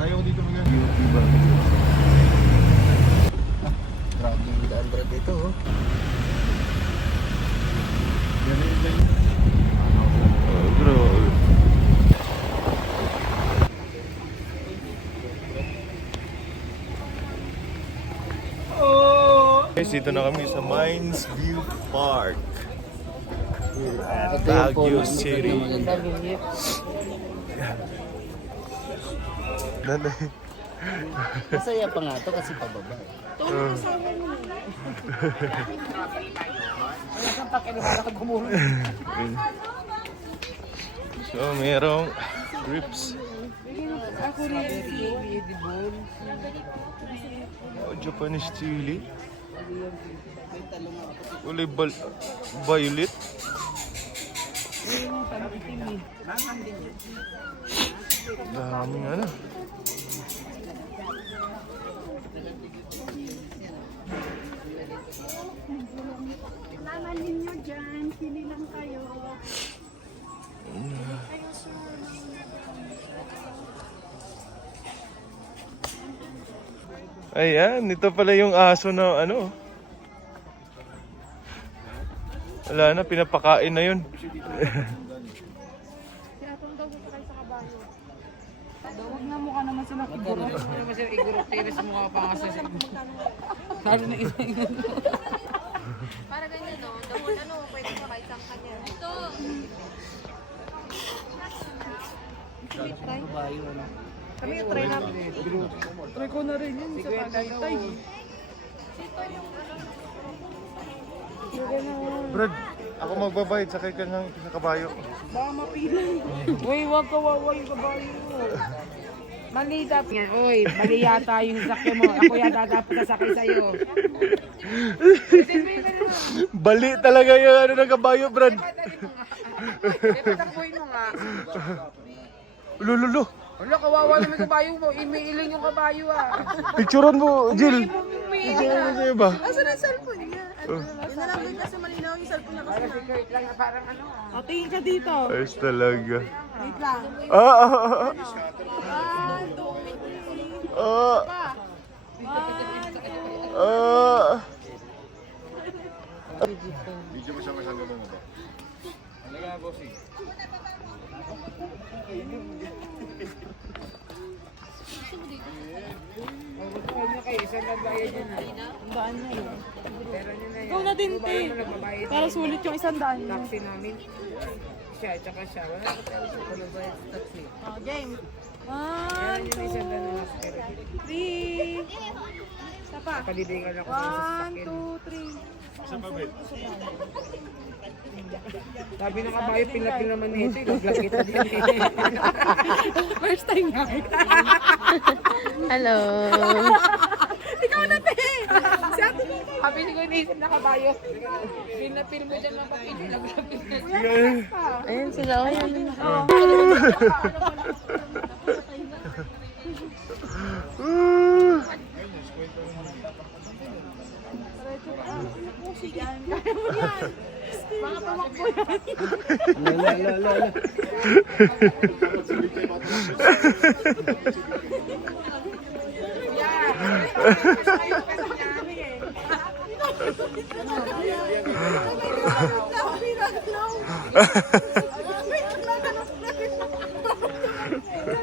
Ayaw ko dito mga beauty ba? Grabe yung daan brad dito oh. Ganun lang. Bro. Guys, dito na kami sa Mines View Park. At Baguio City. Nanay. Masaya pa nga to kasi pababa. Tulong sa amin mo. Wala kang pakinuhala ka gumulong. So, merong grips. Ako rin edible. Oh, Japanese chili. Kulay violet. Daming ano. Laman ninyo dyan, pili lang kayo. Ayan, ito pala yung aso na ano. Wala na, pinapakain na yun. Tinatong daw gusto kayo sa kabayo. Huwag na mukha naman sila iguro. Huwag naman sila iguro. Tiris mukha pa nga sa Lalo na isa. Para ganyan no, dahon ano, pwede pa kahit saan kanya. Ito! Kami yung try namin. Try ko na rin yun sa Tagaytay. Brad, ako magbabayad, sakay ka ng sa kabayo. Baka mapila. Uy, wag kawawa yung kabayo mo. Mali dapat yan. Uy, mali yata yung sakay mo. Ako yata dapat nasakay sa'yo. Bali talaga yung ano ng kabayo, Brad. Patakbuhin mo nga. Lululo. Wala, kawawa naman yung kabayo mo. Imiiling yung kabayo ah. Picturean mo, Jill. Umiiling Picturean mo ba? Asan ang cellphone niya? Yun na lang din kasi malinaw yung cellphone niya kasi. Secret lang na parang ano ah. O, tingin ka dito. Ayos talaga. Wait lang. Video mo siya may sangga mo ba? Huwag niya kayo, isang nagbayad yun ah. Daan niya yun. Pero niya na yun. Ikaw na din, te. Para sulit yung isang daan niya. Taxi namin. Siya, tsaka siya. Wala ko tayo sa palabayad sa taxi. Oh, game. 1, 2, 3. Isa pa. Nakalilingan ako sa sasakyan. 1, 2, 3. Sa babit. Sabi ng kabayo, pila-pil naman nito. Igaglag kita din eh. First time nga. Hello! Ikaw na, te! Si ate mo. Sabi ni ko inisip na kabayo. Pinapil mo dyan ng papil. Igaglag kita. Ayun sila, ayun. Mga pamakbo yan.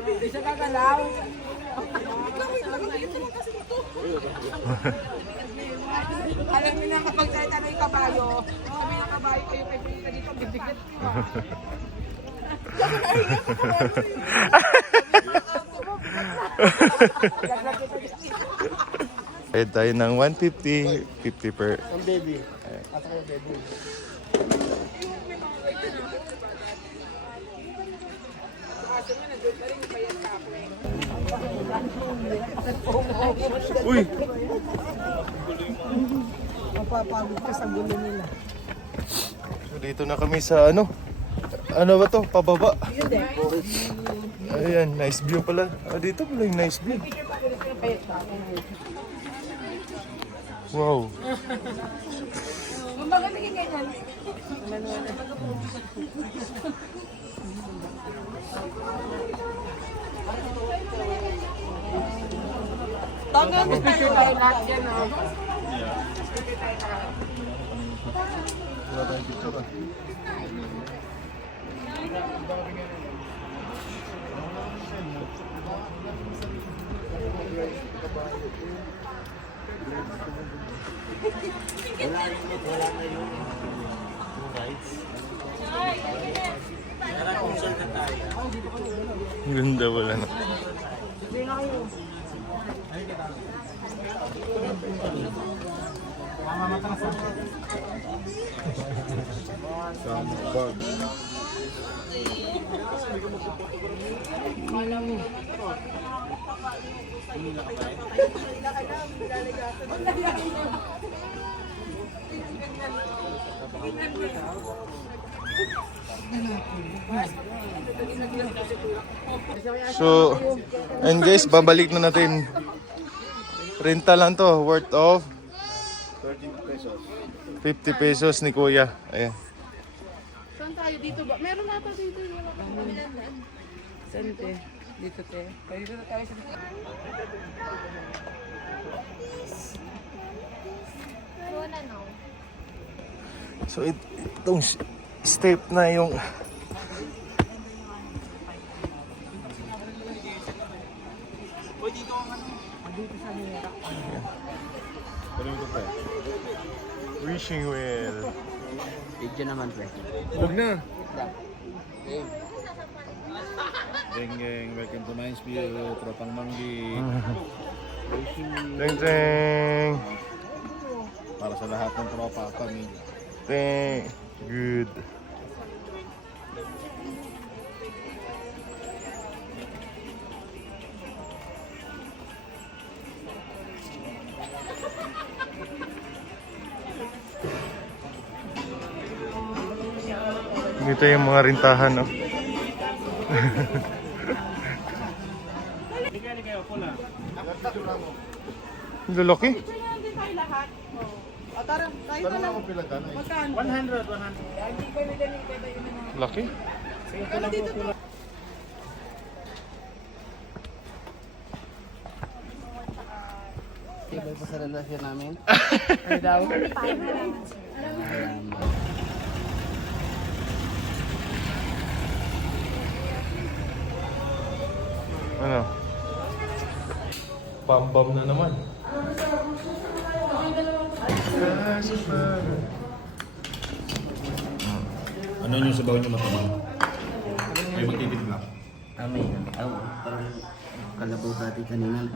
Hindi siya gagalaw. Alam niyo na kapag salita na yung kabayo, sabi ng kabayo kayo kay Pina dito, bibigat niyo. Bayad tayo ng 150, 50 per. Ang baby. Asa kayo baby. Uy! Mapapagod ka sa gulo nila. So dito na kami sa ano? Ano ba to? Pababa. Ayan, nice view pala. Dito pala yung nice view. Wow. Kumbaga naging ganyan. Tagal na tayo. Wala tayong picture ah. Ganda wala na. Sandbag. So, and guys, babalik na natin. Renta lang to, worth of 13 pesos. 50 pesos ni Kuya. Ayan. Saan tayo dito ba? Meron na ata dito. Wala pa kabilang na. Saan te? Dito te. Dito na tayo sa... Wala no. So, itong step na yung Pero ito pa eh. wishing well. Video naman, pre. Huwag na. Okay. Geng geng, welcome to Mines View, Tropang Manggi. Ding ding. Para sa lahat ng tropa, pamilya. Ding. Good. Dito yung mga rintahan, no? Lalaki. Hindi tayo lahat. O tara, tayo na lang. Ako pilagano eh. Magkano? 100. Hindi ko nila ni Bebe yun na. Laki. Pero dito to. Tibay pa sa relasyon namin. Ano daw? Ano? Pambam na naman. Ano yung sabaw niyo matabang? Ay matipid lang. Amin. Parang kalabaw dati kanina.